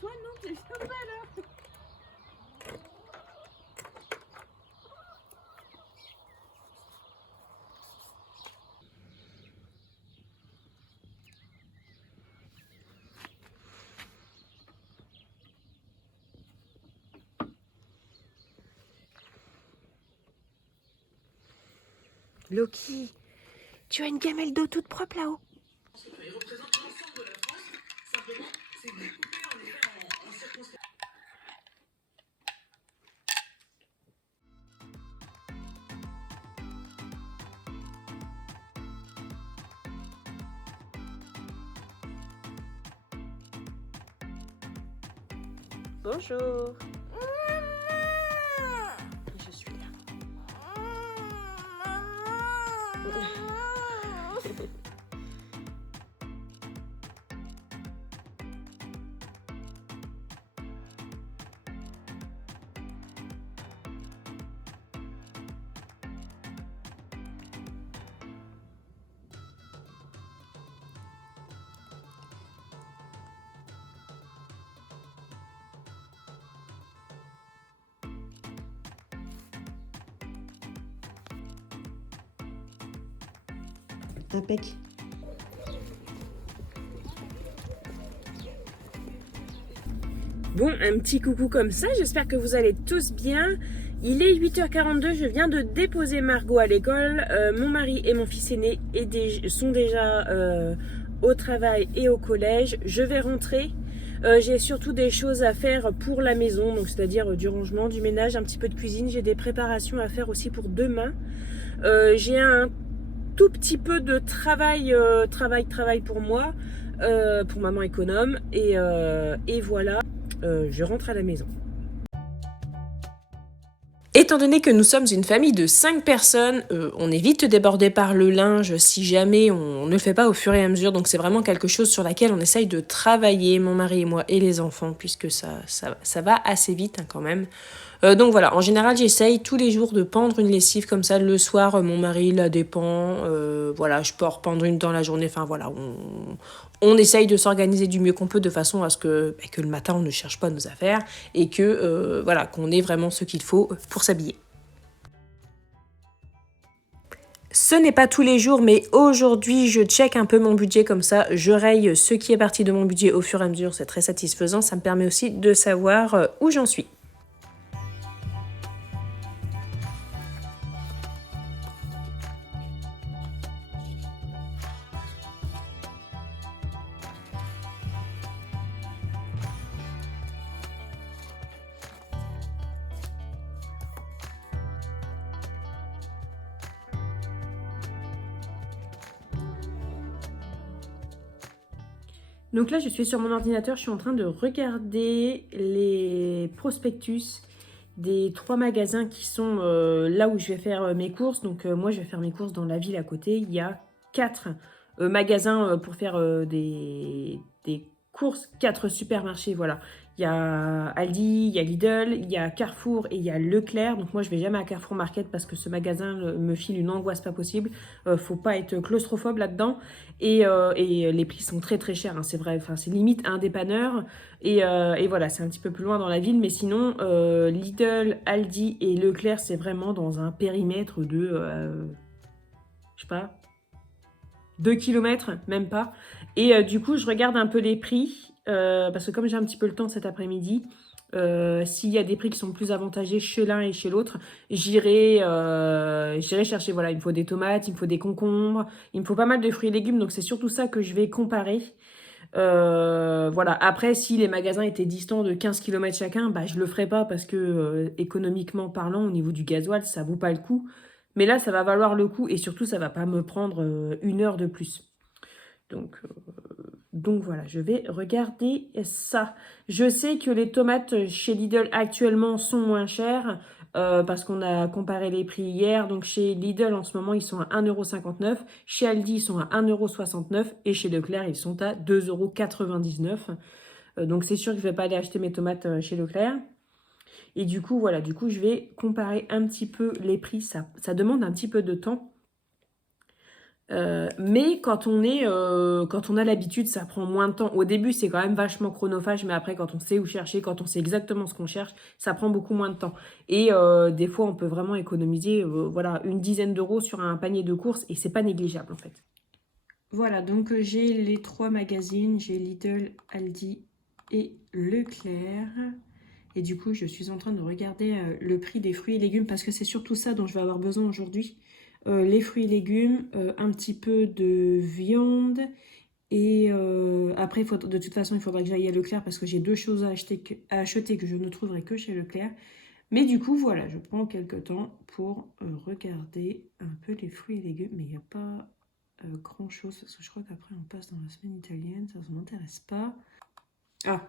Toi non, tu viens pas là. Loki, tu as une gamelle d'eau toute propre là-haut. Bonjour. Je suis là. Impec. Bon, un petit coucou comme ça, j'espère que vous allez tous bien. Il est 8h42, je viens de déposer Margot à l'école. Mon mari et mon fils aîné sont déjà au travail et au collège. Je vais rentrer. J'ai surtout des choses à faire pour la maison, donc c'est-à-dire du rangement, du ménage, un petit peu de cuisine. J'ai des préparations à faire aussi pour demain. J'ai un tout petit peu de travail pour moi, pour maman économe. Et voilà, je rentre à la maison. Étant donné que nous sommes une famille de 5 personnes, on est vite débordé par le linge si jamais on ne le fait pas au fur et à mesure. Donc c'est vraiment quelque chose sur laquelle on essaye de travailler, mon mari et moi et les enfants, puisque ça va assez vite hein, quand même. Donc voilà, en général j'essaye tous les jours de pendre une lessive comme ça. Le soir, mon mari la dépend. Voilà, je peux en rependre une dans la journée. Enfin voilà, on essaye de s'organiser du mieux qu'on peut de façon à ce que le matin on ne cherche pas nos affaires et que voilà, qu'on ait vraiment ce qu'il faut pour s'habiller. Ce n'est pas tous les jours, mais aujourd'hui, je check un peu mon budget comme ça. Je raye ce qui est parti de mon budget au fur et à mesure. C'est très satisfaisant. Ça me permet aussi de savoir où j'en suis. Donc là, je suis sur mon ordinateur, je suis en train de regarder les prospectus des 3 magasins qui sont là où je vais faire mes courses. Donc moi, je vais faire mes courses dans la ville à côté. Il y a 4 magasins pour faire des courses, 4 supermarchés, voilà. Il y a Aldi, il y a Lidl, il y a Carrefour et il y a Leclerc. Donc moi, je vais jamais à Carrefour Market parce que ce magasin me file une angoisse pas possible. Faut pas être claustrophobe là-dedans. Et les prix sont très très chers, hein, c'est vrai, enfin, c'est limite un dépanneur. Et voilà, c'est un petit peu plus loin dans la ville. Mais sinon, Lidl, Aldi et Leclerc, c'est vraiment dans un périmètre de, je sais pas, 2 kilomètres, même pas. Et du coup, je regarde un peu les prix, parce que comme j'ai un petit peu le temps cet après-midi, s'il y a des prix qui sont plus avantagés chez l'un et chez l'autre, j'irai chercher. Voilà, il me faut des tomates, il me faut des concombres, il me faut pas mal de fruits et légumes, donc c'est surtout ça que je vais comparer. Voilà. Après, si les magasins étaient distants de 15 km chacun, bah, je le ferais pas parce que économiquement parlant, au niveau du gasoil, ça vaut pas le coup. Mais là, ça va valoir le coup et surtout, ça va pas me prendre 1 heure de plus. Donc voilà, je vais regarder ça. Je sais que les tomates chez Lidl actuellement sont moins chères parce qu'on a comparé les prix hier. Donc chez Lidl en ce moment, ils sont à 1,59 €. Chez Aldi, ils sont à 1,69 € et chez Leclerc, ils sont à 2,99 €. Donc c'est sûr que je ne vais pas aller acheter mes tomates chez Leclerc. Et du coup, voilà, je vais comparer un petit peu les prix. Ça demande un petit peu de temps. Mais quand on a l'habitude, ça prend moins de temps. Au début, c'est quand même vachement chronophage, mais après, quand on sait où chercher, quand on sait exactement ce qu'on cherche, ça prend beaucoup moins de temps. Et des fois, on peut vraiment économiser voilà, une dizaine d'euros sur un panier de courses et c'est pas négligeable en fait. Voilà, donc j'ai les 3 magazines, j'ai Lidl, Aldi et Leclerc. Et du coup, je suis en train de regarder le prix des fruits et légumes parce que c'est surtout ça dont je vais avoir besoin aujourd'hui. Les fruits et légumes, un petit peu de viande et après, de toute façon, il faudra que j'aille à Leclerc parce que j'ai 2 choses à acheter que je ne trouverai que chez Leclerc. Mais du coup, voilà, je prends quelques temps pour regarder un peu les fruits et légumes. Mais il n'y a pas grand-chose parce que je crois qu'après, on passe dans la semaine italienne. Ça ne m'intéresse pas. Ah!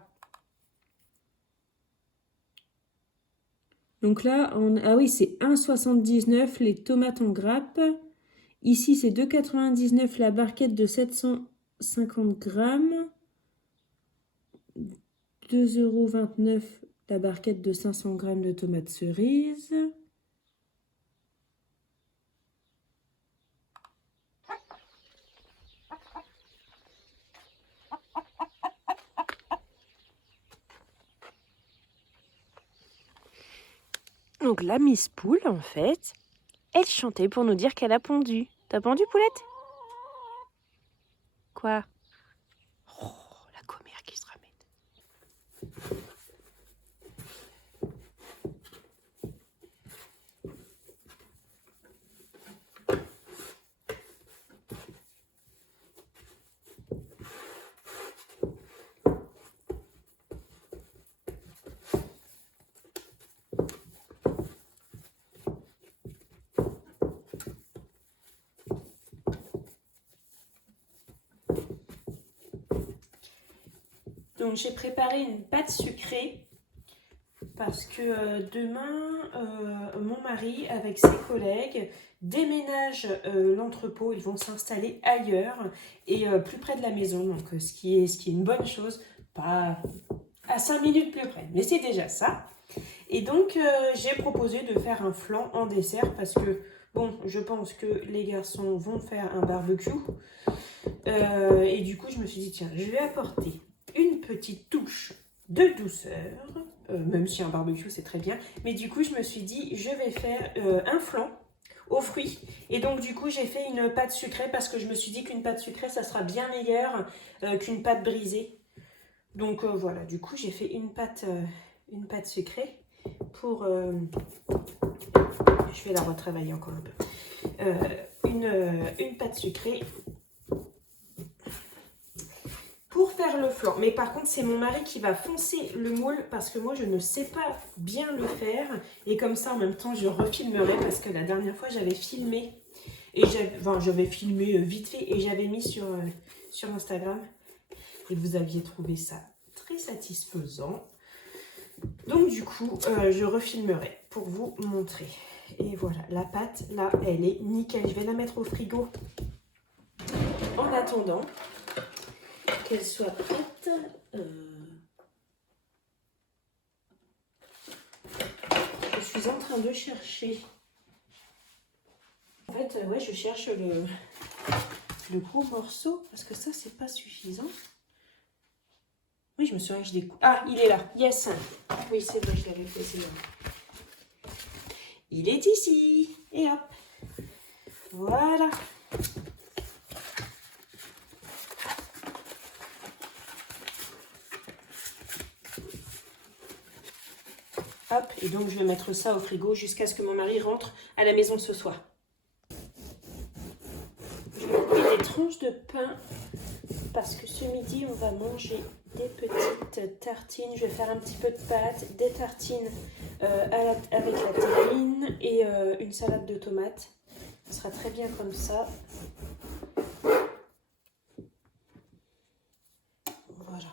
Donc là, ah oui, c'est 1,79 les tomates en grappe. Ici, c'est 2,99 la barquette de 750 grammes. 2,29 € la barquette de 500 grammes de tomates cerises. Donc la Miss Poule, en fait, elle chantait pour nous dire qu'elle a pondu. T'as pondu, Poulette? Quoi? Oh, la commère qui se ramène. Donc j'ai préparé une pâte sucrée parce que demain, mon mari avec ses collègues déménage l'entrepôt. Ils vont s'installer ailleurs et plus près de la maison. Donc ce qui est une bonne chose, pas à 5 minutes plus près, mais c'est déjà ça. Et donc j'ai proposé de faire un flan en dessert parce que bon, je pense que les garçons vont faire un barbecue. Et du coup, je me suis dit, tiens, je vais apporter une petite touche de douceur, même si un barbecue, c'est très bien. Mais du coup, je me suis dit, je vais faire un flan aux fruits. Et donc, du coup, j'ai fait une pâte sucrée parce que je me suis dit qu'une pâte sucrée, ça sera bien meilleur qu'une pâte brisée. Donc, voilà, du coup, j'ai fait une pâte sucrée pour... je vais la retravailler encore un peu. Une pâte sucrée pour faire le flan. Mais par contre, c'est mon mari qui va foncer le moule parce que moi, je ne sais pas bien le faire. Et comme ça, en même temps, je refilmerai parce que la dernière fois, j'avais filmé. Et j'avais filmé vite fait et j'avais mis sur Instagram. Et vous aviez trouvé ça très satisfaisant. Donc du coup, je refilmerai pour vous montrer. Et voilà, la pâte, là, elle est nickel. Je vais la mettre au frigo en attendant qu'elle soit prête. Je suis en train de chercher. En fait, ouais, je cherche le gros morceau parce que ça, c'est pas suffisant. Oui, je me souviens que je découpe. Ah, il est là. Yes. Oui, c'est vrai, je l'avais fait. C'est bon. Il est ici. Et hop. Voilà. Hop, et donc je vais mettre ça au frigo jusqu'à ce que mon mari rentre à la maison ce soir. Je vais couper des tranches de pain parce que ce midi, on va manger des petites tartines. Je vais faire un petit peu de pâte, des tartines avec la terrine et une salade de tomates. Ce sera très bien comme ça. Voilà.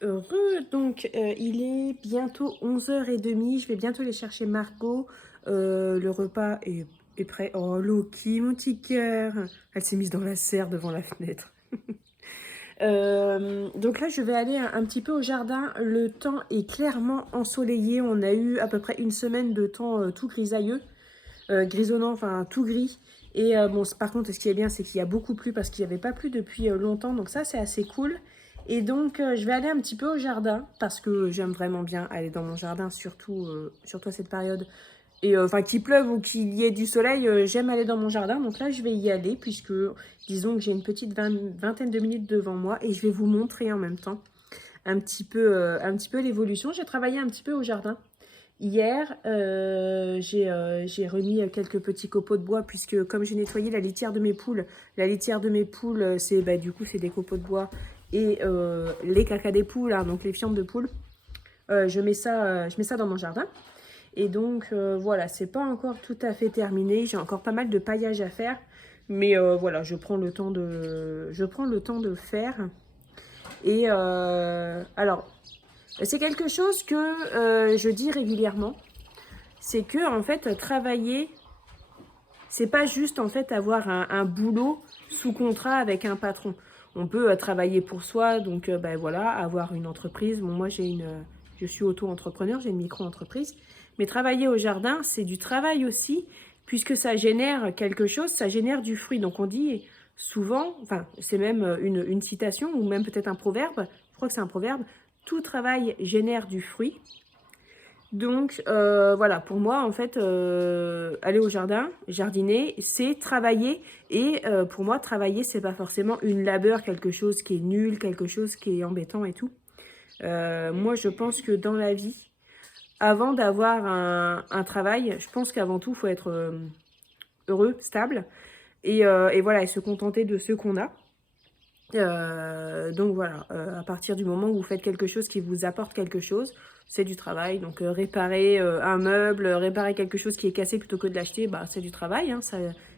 Heureux, donc il est bientôt 11h30. Je vais bientôt aller chercher Margot. Le repas est prêt. Oh, Loki, mon petit cœur. Elle s'est mise dans la serre devant la fenêtre. Donc là, je vais aller un petit peu au jardin. Le temps est clairement ensoleillé. On a eu à peu près une semaine de temps tout grisailleux, grisonnant, enfin tout gris. Et bon, par contre, ce qui est bien, c'est qu'il y a beaucoup plu parce qu'il n'y avait pas plu depuis longtemps. Donc ça, c'est assez cool. Et donc, je vais aller un petit peu au jardin parce que j'aime vraiment bien aller dans mon jardin, surtout à cette période. Et enfin, qu'il pleuve ou qu'il y ait du soleil, j'aime aller dans mon jardin. Donc là, je vais y aller puisque, disons que j'ai une petite vingtaine de minutes devant moi. Et je vais vous montrer en même temps un petit peu l'évolution. J'ai travaillé un petit peu au jardin. Hier, j'ai remis quelques petits copeaux de bois puisque comme j'ai nettoyé la litière de mes poules, c'est du coup c'est des copeaux de bois et les caca des poules, hein, donc les fientes de poules. Je mets ça dans mon jardin. Et donc voilà, c'est pas encore tout à fait terminé. J'ai encore pas mal de paillage à faire, mais voilà, je prends le temps de faire. Et alors. C'est quelque chose que je dis régulièrement, c'est que en fait travailler, c'est pas juste en fait avoir un boulot sous contrat avec un patron. On peut travailler pour soi, donc voilà, avoir une entreprise. Bon, moi je suis auto-entrepreneur, j'ai une micro-entreprise, mais travailler au jardin, c'est du travail aussi, puisque ça génère quelque chose, ça génère du fruit. Donc on dit souvent, enfin c'est même une citation ou même peut-être un proverbe, je crois que c'est un proverbe. Tout travail génère du fruit. Donc voilà, pour moi en fait, aller au jardin, jardiner, c'est travailler. Et pour moi, travailler, c'est pas forcément une labeur, quelque chose qui est nul, quelque chose qui est embêtant et tout. Moi, je pense que dans la vie, avant d'avoir un travail, je pense qu'avant tout, il faut être heureux, stable. Et voilà, et se contenter de ce qu'on a. Donc voilà, à partir du moment où vous faites quelque chose qui vous apporte quelque chose, c'est du travail. Donc réparer un meuble, réparer quelque chose qui est cassé plutôt que de l'acheter, c'est du travail, hein.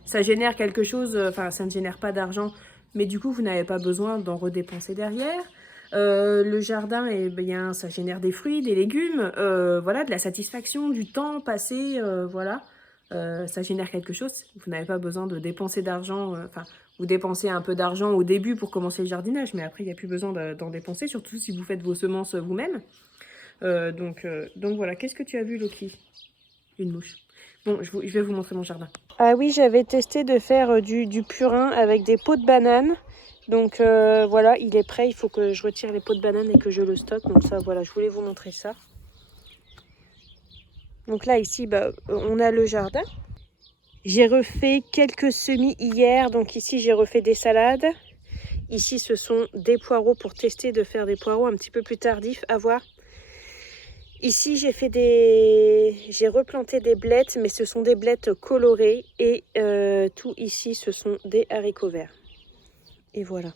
Ça génère quelque chose, enfin ça ne génère pas d'argent, mais du coup vous n'avez pas besoin d'en redépenser derrière. Le jardin, bien, ça génère des fruits, des légumes, voilà, de la satisfaction, du temps passé, voilà. Ça génère quelque chose, vous n'avez pas besoin de dépenser d'argent, vous dépensez un peu d'argent au début pour commencer le jardinage, mais après il n'y a plus besoin d'en dépenser, surtout si vous faites vos semences vous-même. Donc voilà, qu'est-ce que tu as vu, Loki? Une mouche. Bon, je vais vous montrer mon jardin. Ah oui, j'avais testé de faire du purin avec des pots de banane. Donc voilà, il est prêt, il faut que je retire les pots de banane et que je le stocke. Donc ça, voilà, je voulais vous montrer ça. Donc là, ici, on a le jardin. J'ai refait quelques semis hier, donc ici j'ai refait des salades. Ici ce sont des poireaux pour tester de faire des poireaux un petit peu plus tardifs, à voir. Ici j'ai replanté des blettes, mais ce sont des blettes colorées. Et tout ici ce sont des haricots verts. Et voilà.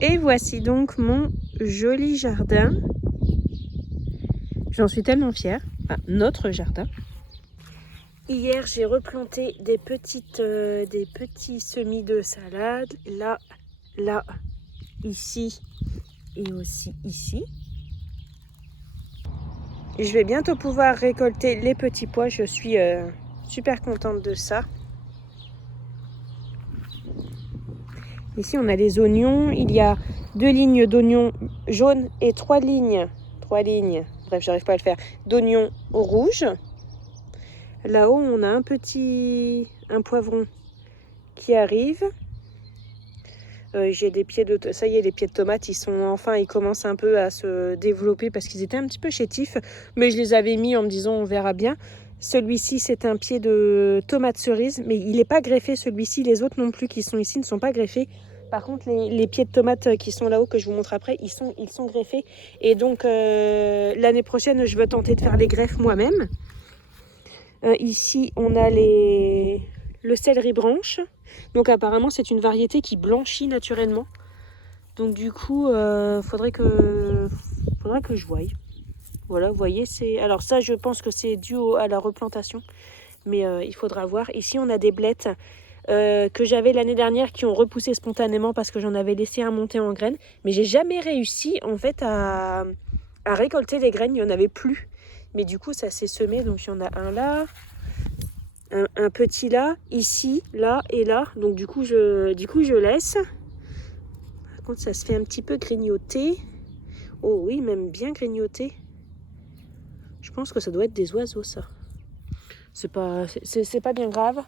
Et voici donc mon joli jardin. J'en suis tellement fière. Enfin, notre jardin. Hier, j'ai replanté des petits semis de salade. Là, ici et aussi ici. Et je vais bientôt pouvoir récolter les petits pois. Je suis super contente de ça. Ici, on a les oignons. Il y a 2 lignes d'oignons jaunes et 3 lignes, bref, j'arrive pas à le faire, d'oignons rouges. Là-haut, on a un poivron qui arrive. J'ai des pieds de... Ça y est, les pieds de tomates, ils commencent un peu à se développer parce qu'ils étaient un petit peu chétifs. Mais je les avais mis en me disant, on verra bien. Celui-ci, c'est un pied de tomate cerise, mais il n'est pas greffé celui-ci. Les autres non plus qui sont ici ne sont pas greffés. Par contre, les pieds de tomates qui sont là-haut, que je vous montre après, ils sont greffés. Et donc, l'année prochaine, je veux tenter de faire les greffes moi-même. Ici, on a le céleri branche. Donc, apparemment, c'est une variété qui blanchit naturellement. Donc, du coup, faudrait que je voie. Voilà, vous voyez, alors ça, je pense que c'est dû à la replantation. Mais il faudra voir. Ici, on a des blettes que j'avais l'année dernière qui ont repoussé spontanément parce que j'en avais laissé un monter en graines. Mais j'ai jamais réussi, en fait, à récolter les graines. Il n'y en avait plus. Mais du coup, ça s'est semé. Donc, il y en a un là, un petit là, ici, là et là. Donc, du coup, je laisse. Par contre, ça se fait un petit peu grignoter. Oh oui, même bien grignoter. Je pense que ça doit être des oiseaux, ça. C'est pas bien grave.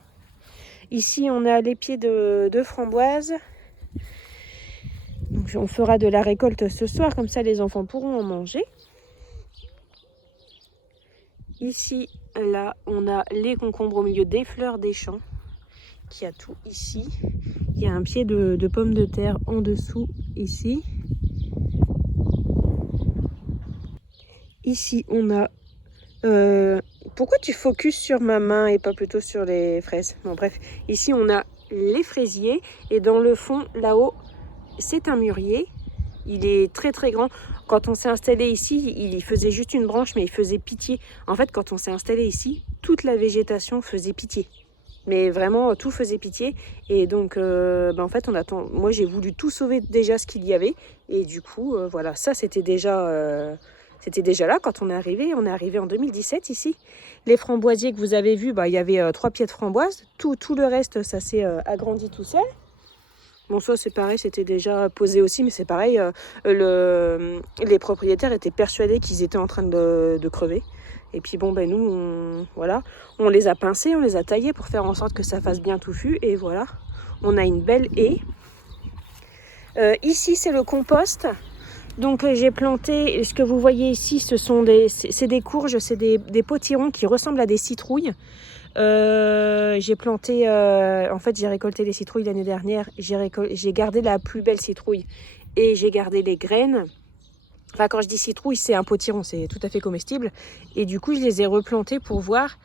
Ici, on a les pieds de framboises. Donc, on fera de la récolte ce soir, comme ça les enfants pourront en manger. Ici, là, on a les concombres au milieu des fleurs des champs. Qui a tout ici. Il y a un pied de pommes de terre en dessous, ici. Ici, on a... pourquoi tu focuses sur ma main et pas plutôt sur les fraises? Bon, bref, ici, on a les fraisiers. Et dans le fond, là-haut, c'est un mûrier. Il est très très grand. Quand on s'est installé ici, il faisait juste une branche, mais il faisait pitié. En fait, quand on s'est installé ici, toute la végétation faisait pitié. Mais vraiment, tout faisait pitié. Et donc, en fait, moi, j'ai voulu tout sauver déjà ce qu'il y avait. Et du coup, voilà, ça, c'était déjà là quand on est arrivé. On est arrivé en 2017 ici. Les framboisiers que vous avez vus, il y avait 3 pieds de framboises. Tout le reste, ça s'est agrandi tout seul. Bon, ça, c'est pareil, c'était déjà posé aussi. Mais c'est pareil, les propriétaires étaient persuadés qu'ils étaient en train de crever. Et puis bon, nous, on les a pincés, on les a taillés pour faire en sorte que ça fasse bien touffu. Et voilà, on a une belle haie. Ici, c'est le compost. Donc j'ai planté, ce que vous voyez ici, c'est des courges, c'est des potirons qui ressemblent à des citrouilles. J'ai planté, en fait j'ai récolté les citrouilles l'année dernière. J'ai gardé la plus belle citrouille et j'ai gardé les graines. Enfin, quand je dis citrouille, c'est un potiron, c'est tout à fait comestible. Et du coup, je les ai replantés pour voir.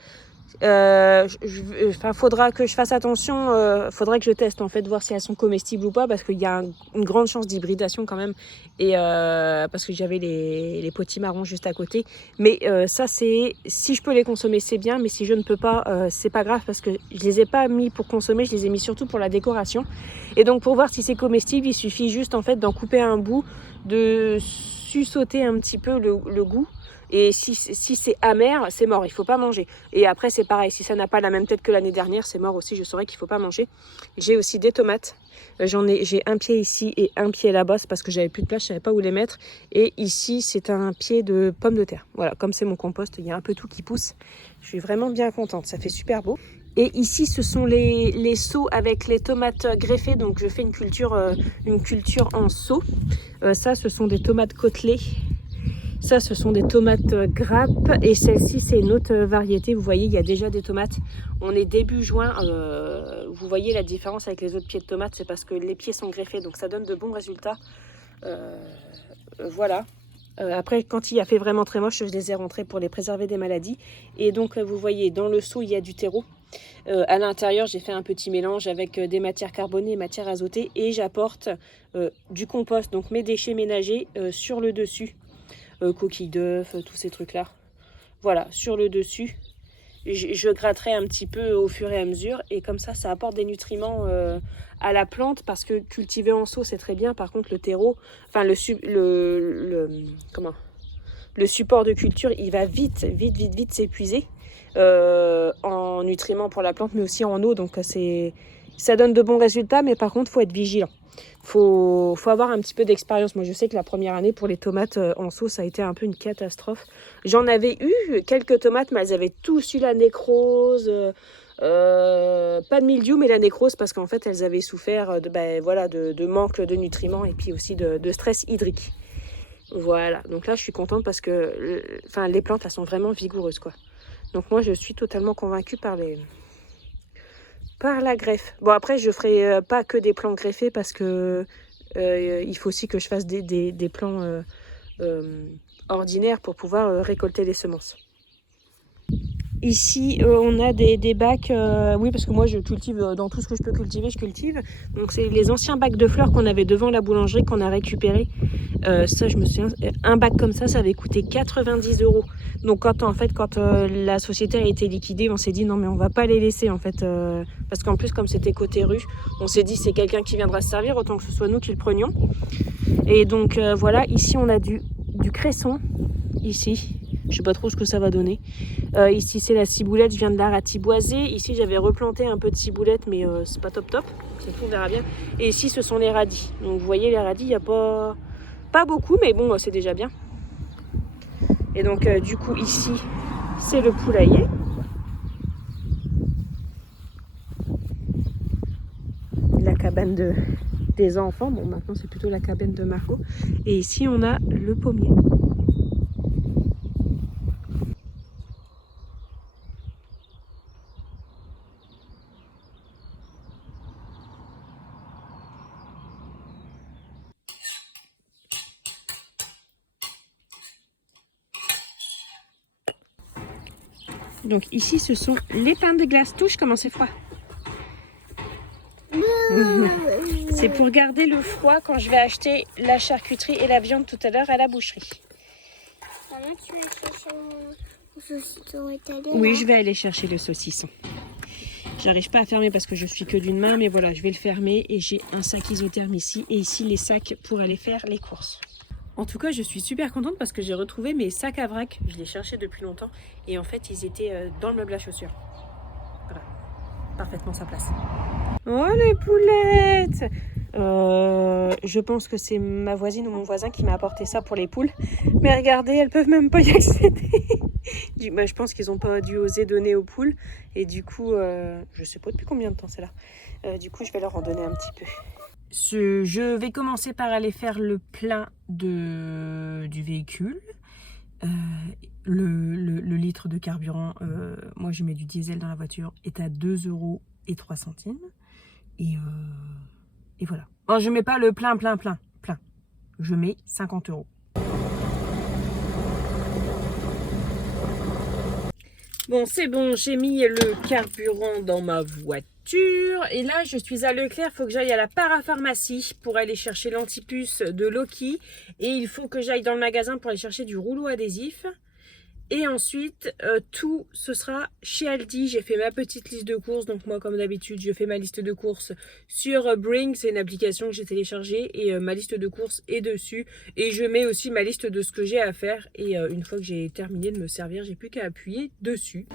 Faudra que je fasse attention, faudra que je teste en fait, voir si elles sont comestibles ou pas, parce qu'il y a une grande chance d'hybridation quand même. Et parce que j'avais les potimarrons juste à côté. Mais ça, c'est si je peux les consommer, c'est bien. Mais si je ne peux pas, c'est pas grave, parce que je les ai pas mis pour consommer, je les ai mis surtout pour la décoration. Et donc, pour voir si c'est comestible, il suffit juste en fait d'en couper un bout, de sauter un petit peu le goût. Et si c'est amer, c'est mort, il ne faut pas manger. Et après, c'est pareil, si ça n'a pas la même tête que l'année dernière, c'est mort aussi, je saurais qu'il ne faut pas manger. J'ai aussi des tomates. J'ai un pied ici et un pied là-bas, c'est parce que j'avais plus de place, je ne savais pas où les mettre. Et ici, c'est un pied de pommes de terre. Voilà, comme c'est mon compost, il y a un peu tout qui pousse. Je suis vraiment bien contente, ça fait super beau. Et ici, ce sont les seaux avec les tomates greffées. Donc, je fais une culture en seau. Ça, ce sont des tomates côtelées. Ça, ce sont des tomates grappes. Et celle-ci, c'est une autre variété. Vous voyez, il y a déjà des tomates. On est début juin. Vous voyez la différence avec les autres pieds de tomates. C'est parce que les pieds sont greffés. Donc, ça donne de bons résultats. Voilà. Après, quand il a fait vraiment très moche, je les ai rentrés pour les préserver des maladies. Et donc, vous voyez, dans le seau, il y a du terreau. À l'intérieur, j'ai fait un petit mélange avec des matières carbonées et matières azotées. Et j'apporte du compost, donc mes déchets ménagers, sur le dessus. Coquilles d'œufs, tous ces trucs-là. Voilà, sur le dessus. Je gratterai un petit peu au fur et à mesure. Et comme ça apporte des nutriments à la plante. Parce que cultiver en seau, c'est très bien. Par contre, le terreau, enfin le support de culture, il va vite s'épuiser en nutriments pour la plante, mais aussi en eau. Donc ça donne de bons résultats. Mais par contre, il faut être vigilant. Faut avoir un petit peu d'expérience. Moi, je sais que la première année pour les tomates en seau, ça a été un peu une catastrophe. J'en avais eu quelques tomates, mais elles avaient tous eu la nécrose. Pas de mildiou, mais la nécrose, parce qu'en fait, elles avaient souffert de manque de nutriments et puis aussi de stress hydrique. Voilà. Donc là, je suis contente parce que les plantes, elles sont vraiment vigoureuses, quoi. Donc moi, je suis totalement convaincue par la greffe. Bon, après, je ferai pas que des plants greffés parce que il faut aussi que je fasse des plants ordinaires pour pouvoir récolter les semences. Ici, on a des bacs, oui, parce que moi, je cultive dans tout ce que je peux cultiver, je cultive. Donc, c'est les anciens bacs de fleurs qu'on avait devant la boulangerie qu'on a récupérés. Ça, je me souviens, un bac comme ça avait coûté 90 €. Donc, quand la société a été liquidée, on s'est dit non, mais on va pas les laisser, en fait. Parce qu'en plus, comme c'était côté rue, on s'est dit c'est quelqu'un qui viendra se servir, autant que ce soit nous qui le prenions. Et donc, voilà, ici, on a du cresson, ici. Je sais pas trop ce que ça va donner. Ici, c'est la ciboulette, je viens de la ratiboiser. Ici, j'avais replanté un peu de ciboulette, mais c'est pas top. C'est tout, on verra bien. Et ici, ce sont les radis. Donc, vous voyez, les radis, il n'y a pas beaucoup, mais bon, c'est déjà bien. Et donc du coup ici c'est le poulailler. La cabane des enfants. Bon, maintenant c'est plutôt la cabane de Margot. Et ici on a le pommier. Donc ici ce sont les pains de glace. Touche comment c'est froid. C'est pour garder le froid quand je vais acheter la charcuterie et la viande tout à l'heure à la boucherie. Maman, tu vas chercher mon saucisson italien? Oui, je vais aller chercher le saucisson. J'arrive pas à fermer parce que je suis que d'une main, mais voilà, je vais le fermer et j'ai un sac isotherme ici et ici les sacs pour aller faire les courses. En tout cas, je suis super contente parce que j'ai retrouvé mes sacs à vrac. Je les cherchais depuis longtemps et en fait, ils étaient dans le meuble à chaussures. Voilà, parfaitement sa place. Oh les poulettes! Je pense que c'est ma voisine ou mon voisin qui m'a apporté ça pour les poules. Mais regardez, elles peuvent même pas y accéder. Je pense qu'ils n'ont pas dû oser donner aux poules. Et du coup, je sais pas depuis combien de temps c'est là. Du coup, je vais leur en donner un petit peu. Je vais commencer par aller faire le plein du véhicule. Le litre de carburant, moi je mets du diesel dans la voiture, est à 2,03 €. Et voilà. Alors, je mets pas le plein. Je mets 50 €. Bon, c'est bon, j'ai mis le carburant dans ma voiture. Et là, je suis à Leclerc. Il faut que j'aille à la parapharmacie pour aller chercher l'antipuce de Loki. Et il faut que j'aille dans le magasin pour aller chercher du rouleau adhésif. Et ensuite, tout, ce sera chez Aldi. J'ai fait ma petite liste de courses. Donc moi, comme d'habitude, je fais ma liste de courses sur Bring. C'est une application que j'ai téléchargée. Et ma liste de courses est dessus. Et je mets aussi ma liste de ce que j'ai à faire. Et une fois que j'ai terminé de me servir, j'ai plus qu'à appuyer dessus.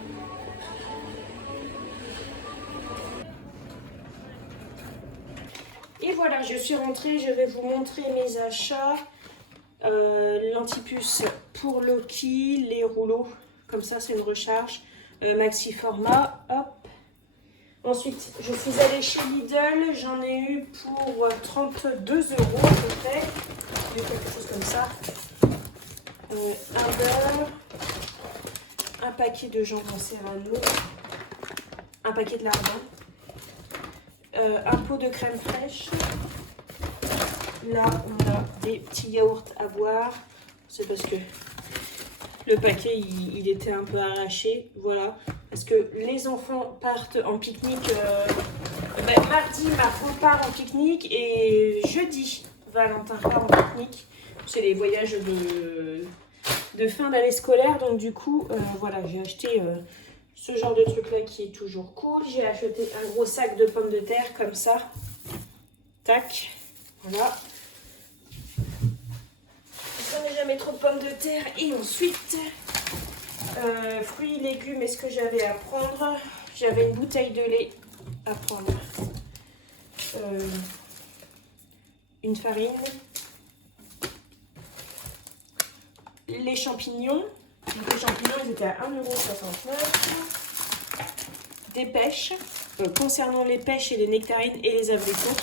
Et voilà, je suis rentrée. Je vais vous montrer mes achats. L'antipuce pour Loki, les rouleaux, comme ça c'est une recharge, maxi format, hop. Ensuite, je suis allée chez Lidl, j'en ai eu pour 32 € à peu près, quelque chose comme ça. Un beurre, un paquet de jambon serrano, un paquet de lardons, un pot de crème fraîche. Là, on a des petits yaourts à boire. C'est parce que le paquet, il était un peu arraché. Voilà. Parce que les enfants partent en pique-nique. Mardi, Margot part en pique-nique. Et jeudi, Valentin part en pique-nique. C'est les voyages de fin d'année scolaire. Donc du coup, voilà, j'ai acheté ce genre de truc-là qui est toujours cool. J'ai acheté un gros sac de pommes de terre comme ça. Tac. Voilà. Je n'ai jamais trop de pommes de terre. Et ensuite, fruits, légumes, est-ce que j'avais à prendre? J'avais une bouteille de lait à prendre. Une farine. Les champignons. Les champignons, ils étaient à 1,69 €. Des pêches. Concernant les pêches et les nectarines et les abricots.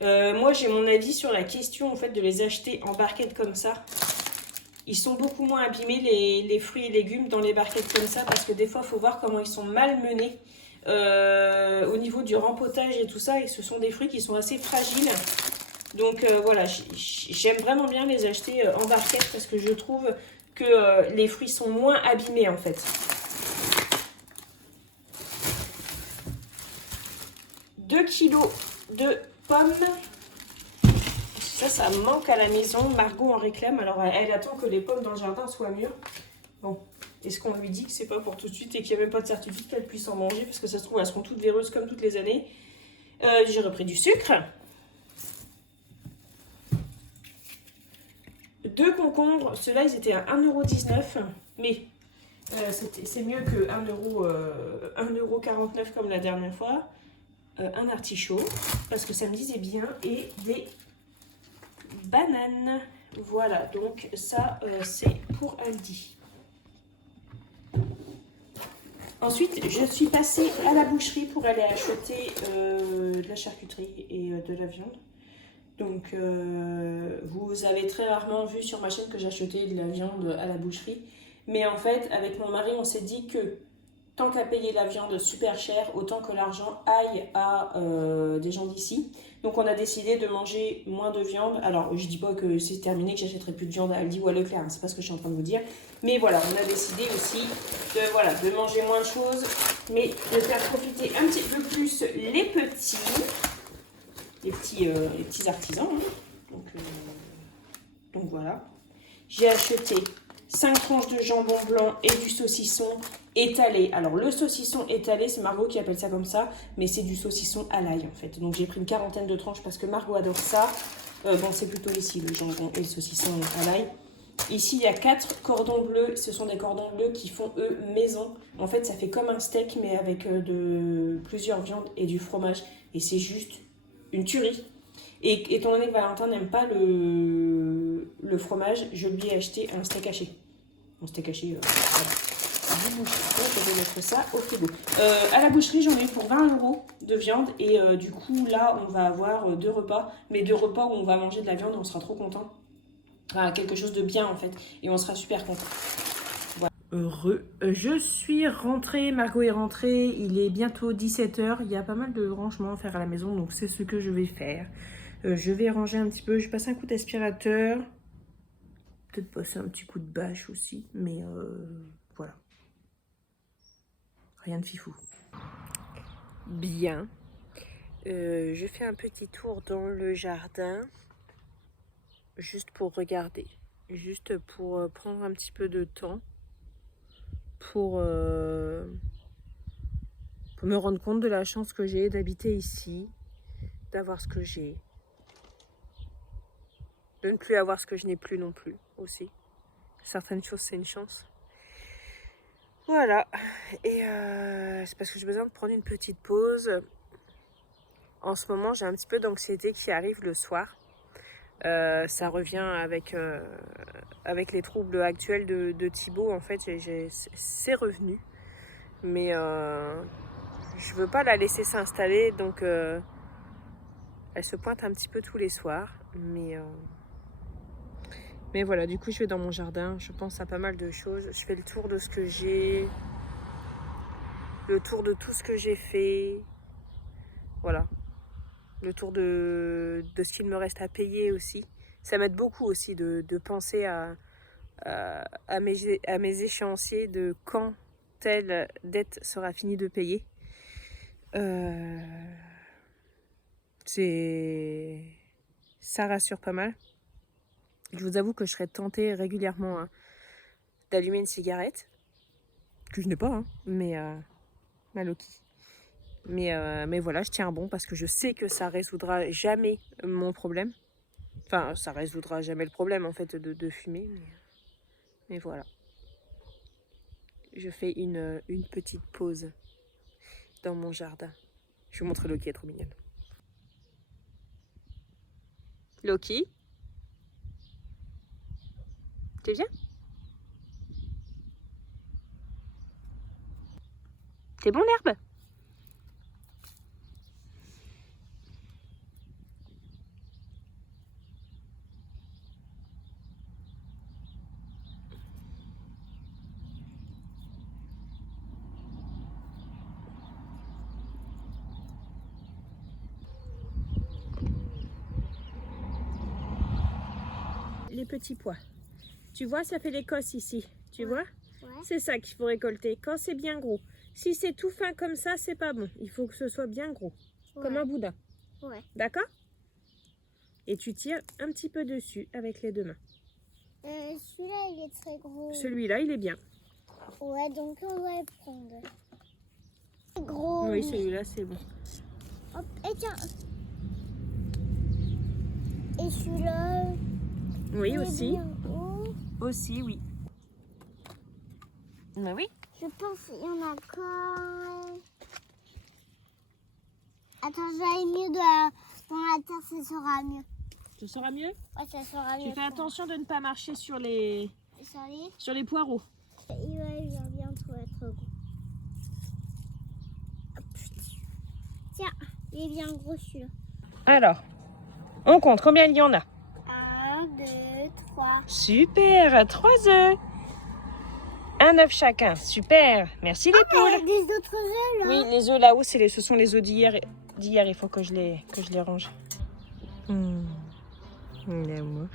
Moi j'ai mon avis sur la question en fait de les acheter en barquette comme ça. Ils sont beaucoup moins abîmés les fruits et légumes dans les barquettes comme ça parce que des fois il faut voir comment ils sont malmenés au niveau du rempotage et tout ça, et ce sont des fruits qui sont assez fragiles. Donc voilà, j'aime vraiment bien les acheter en barquette parce que je trouve que les fruits sont moins abîmés en fait. 2 kilos de pommes. Ça me manque à la maison. Margot en réclame. Alors, elle attend que les pommes dans le jardin soient mûres. Bon, est-ce qu'on lui dit que c'est pas pour tout de suite et qu'il n'y a même pas de certitude qu'elle puisse en manger? Parce que ça se trouve, elles seront toutes véreuses comme toutes les années. J'ai repris du sucre. 2 concombres. Ceux-là, ils étaient à 1,19 €. Mais c'est mieux que 1,49 € comme la dernière fois. Un artichaut, parce que ça me disait bien, et des bananes. Voilà, donc ça c'est pour Aldi. Ensuite, je suis passée à la boucherie pour aller acheter de la charcuterie et de la viande. Donc, vous avez très rarement vu sur ma chaîne que j'achetais de la viande à la boucherie. Mais en fait, avec mon mari, on s'est dit que tant qu'à payer la viande super chère, autant que l'argent aille à des gens d'ici. Donc on a décidé de manger moins de viande. Alors je dis pas que c'est terminé, que j'achèterai plus de viande à Aldi ou à Leclerc, hein, c'est pas ce que je suis en train de vous dire. Mais voilà, on a décidé aussi de manger moins de choses, mais de faire profiter un petit peu plus les petits artisans. Hein. Donc voilà. J'ai acheté 5 tranches de jambon blanc et du saucisson étalé. Alors le saucisson étalé, c'est Margot qui appelle ça comme ça, mais c'est du saucisson à l'ail en fait. Donc j'ai pris une 40aine de tranches parce que Margot adore ça. Bon, c'est plutôt ici le jambon et le saucisson à l'ail. Ici, il y a 4 cordons bleus. Ce sont des cordons bleus qui font, eux, maison. En fait, ça fait comme un steak, mais avec plusieurs viandes et du fromage. Et c'est juste une tuerie. Et étant donné que Valentin n'aime pas le fromage, je lui ai acheté un steak haché. Un steak haché, voilà. Je vais mettre ça au frigo. À la boucherie, j'en ai eu pour 20 € de viande. Et du coup, là, on va avoir 2 repas. Mais 2 repas où on va manger de la viande, on sera trop content. Enfin, quelque chose de bien, en fait. Et on sera super content. Voilà. Heureux. Je suis rentrée, Margot est rentrée. Il est bientôt 17 h. Il y a pas mal de rangements à faire à la maison. Donc, c'est ce que je vais faire. Je vais ranger un petit peu. Je passe un coup d'aspirateur. Peut-être passer un petit coup de bâche aussi. Mais voilà. Rien de fifou. Bien. Je fais un petit tour dans le jardin. Juste pour regarder. Juste pour prendre un petit peu de temps. Pour me rendre compte de la chance que j'ai d'habiter ici. D'avoir ce que j'ai. De ne plus avoir ce que je n'ai plus non plus aussi. Certaines choses, c'est une chance. Voilà. Et c'est parce que j'ai besoin de prendre une petite pause. En ce moment, j'ai un petit peu d'anxiété qui arrive le soir. Ça revient avec les troubles actuels de Thibaut. En fait, c'est revenu. Mais je veux pas la laisser s'installer. Donc, elle se pointe un petit peu tous les soirs. Mais voilà, du coup, je vais dans mon jardin. Je pense à pas mal de choses. Je fais le tour de ce que j'ai. Le tour de tout ce que j'ai fait. Voilà. Le tour de ce qu'il me reste à payer aussi. Ça m'aide beaucoup aussi de penser à mes échéanciers, de quand telle dette sera finie de payer. Ça rassure pas mal. Je vous avoue que je serais tentée régulièrement d'allumer une cigarette, que je n'ai pas, hein, mais Maloki. Mais voilà, je tiens bon parce que je sais que ça résoudra jamais mon problème. Enfin, ça résoudra jamais le problème en fait de fumer, mais voilà. Je fais une petite pause dans mon jardin. Je vais vous montrer Loki, elle est trop mignonne. Loki, tu viens? C'est bon l'herbe? Les petits pois. Tu vois, ça fait l'Écosse ici. Tu vois? Ouais. C'est ça qu'il faut récolter quand c'est bien gros. Si c'est tout fin comme ça, c'est pas bon. Il faut que ce soit bien gros. Ouais. Comme un boudin. Ouais. D'accord? Et tu tires un petit peu dessus avec les deux mains. Celui-là, il est très gros. Celui-là, il est bien. Ouais, donc on va le prendre. C'est gros. Oui, celui-là, c'est bon. Hop, et tiens. Et celui-là. Oui, il est aussi. bien gros. Aussi, oui. Bah oui. Je pense qu'il y en a encore. Attends, j'aille mieux dans la terre, ça sera mieux. Ce sera mieux? Ouais, ça sera mieux. Tu fais attention de ne pas marcher sur les Sur les poireaux. Il va bientôt être gros. Il est bien gros celui-là. Alors, on compte combien il y en a? 1, 2, 3. Super, 3 œufs. Un œuf chacun, super. Merci les Il y a poules. des autres œufs là. Oui, les œufs là-haut, ce sont les œufs d'hier. Il faut que je les range. L'amour.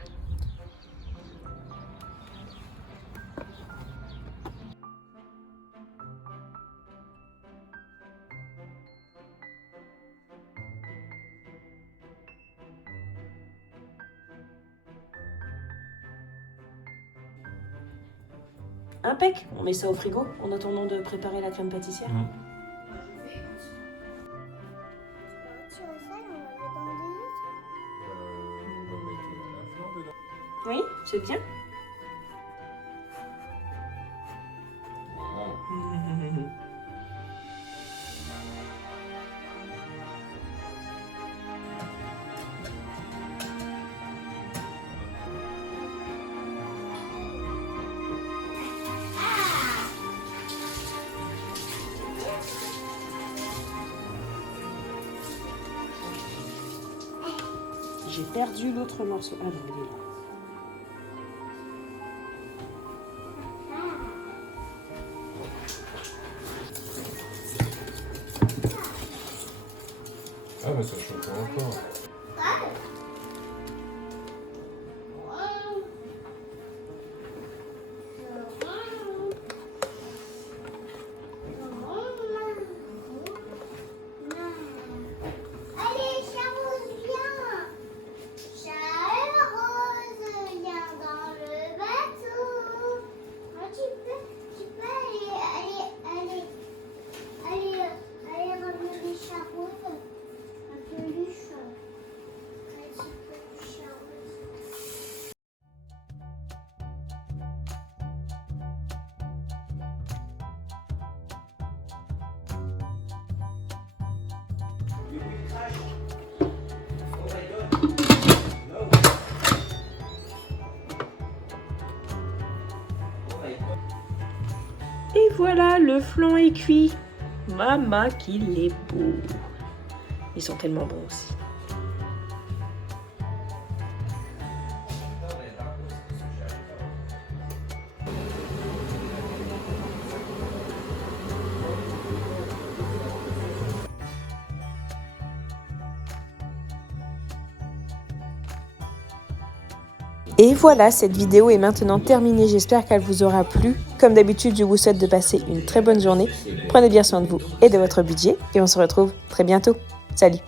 Impec, on met ça au frigo en attendant de préparer la crème pâtissière. Tu vois ça, on va mettre dans des œufs. Oui, c'est bien. J'ai perdu l'autre morceau. Ah non, il est là. Ah mais ça chauffe pas encore. Allez, Charles, viens. Charles, viens dans le bateau. Ah, tu peux aller ramener Charles. Un peluche. Un petit peu Charles. Et voilà, le flan est cuit. Maman qu'il est beau. Ils sont tellement bons aussi. Et voilà, cette vidéo est maintenant terminée. J'espère qu'elle vous aura plu. Comme d'habitude, je vous souhaite de passer une très bonne journée. Prenez bien soin de vous et de votre budget. Et on se retrouve très bientôt. Salut!